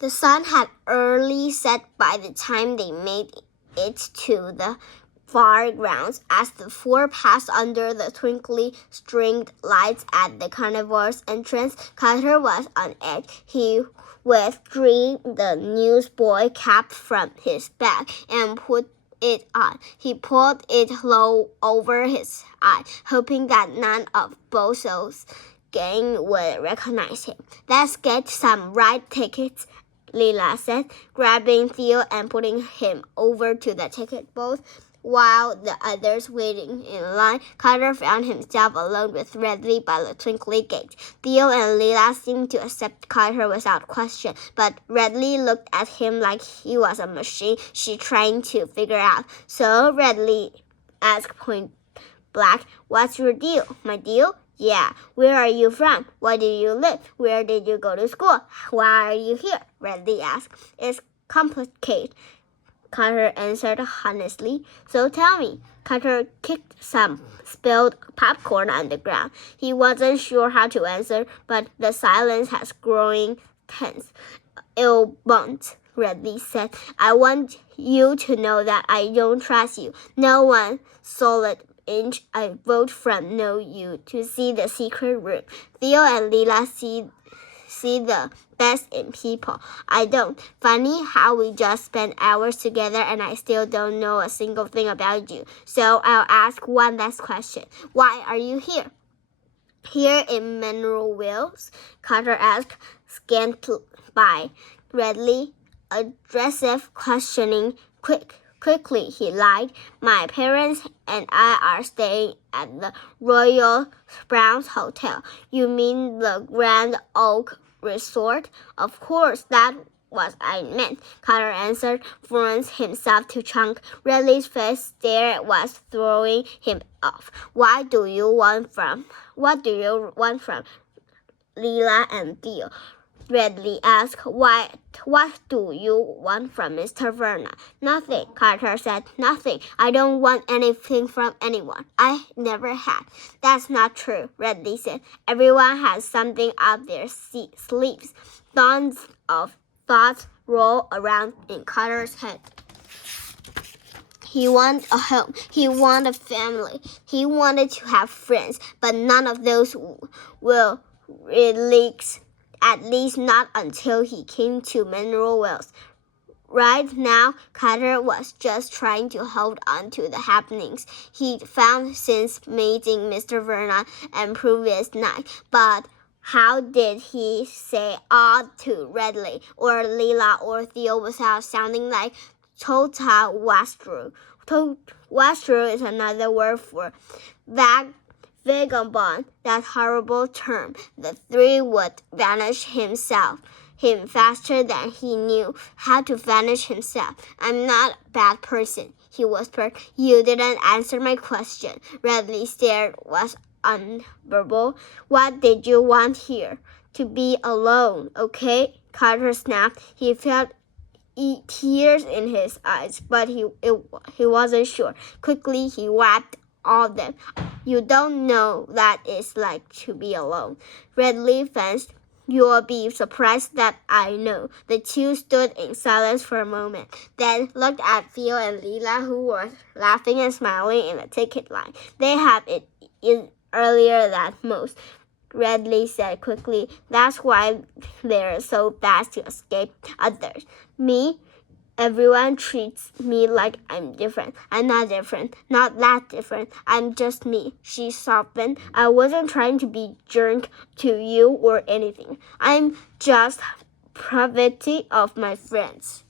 The sun had early set by the time they made it to the far grounds. As the four passed under the twinkly stringed lights at the carnival's entrance, Carter was on edge. He withdrew the newsboy cap from his bag and put it on. He pulled it low over his eye, hoping that none of Boso's gang would recognize him. "Let's get some ride tickets," Lila said, grabbing Theo and putting him over to the ticket booth. While the others waiting in line, Carter found himself alone with Redley by the twinkly gate. Theo and Lila seemed to accept Carter without question, but Redley looked at him like he was a machine she trying to figure out. So Redley asked point blank, "What's your deal?" "My deal? Yeah. Where are you from? Where do you live? Where did you go to school? Why are you here?" Redley asked. "It's complicated," Carter answered honestly. "So tell me." Carter kicked some spilled popcorn on the ground. He wasn't sure how to answer, but the silence was growing tense. "Il won't," Redley said. "I want you to know that I don't trust you. No one solid inch I vote from know you to see the secret room. Theo and Lila see the best in people. I don't. Funny how we just spent hours together and I still don't know a single thing about you. So I'll ask one last question. Why are you here?" "Here in Mineral Wells?" Carter asked, scanned by Redley, aggressive, questioning. Quickly, he lied. "My parents and I are staying at the Royal Browns Hotel." "You mean the Grand Oak Resort?" "Of course, that's what I meant," Carter answered, forcing himself to chunk. Redley's face there was throwing him off. What do you want from Lila and Theo?" Redley asked. What do you want from Mr. Vernon?" "Nothing," Carter said. "Nothing. I don't want anything from anyone. I never had." "That's not true," Redley said. "Everyone has something up their sleeves." Tons of thoughts rolled around in Carter's head. He wanted a home. He wanted a family. He wanted to have friends, but none of those will relax. At least not until he came to Mineral Wells. Right now, Carter was just trying to hold on to the happenings he'd found since meeting Mr. Vernon and previous night. But how did he say "odd" to Redley or Lila or Theo without sounding like total wastrel? Wastrel is another word for vagabond, that horrible term. The three would vanish him faster than he knew how to vanish himself. "I'm not a bad person," he whispered. "You didn't answer my question." Redley's stare was unbearable. "What did you want here?" "To be alone, okay?" Carter snapped. He felt tears in his eyes, but he wasn't sure. Quickly, he wiped all of them. "You don't know that it's like to be alone." Redley fenced. "You'll be surprised that I know." The two stood in silence for a moment, then looked at Theo and Lila, who were laughing and smiling in the ticket line. "They have it in earlier than most," Redley said quickly. "That's why they're so fast to escape others. Me? Everyone treats me like I'm different. I'm not different. Not that different. I'm just me." She softened. "I wasn't trying to be jerk to you or anything. I'm just property of my friends."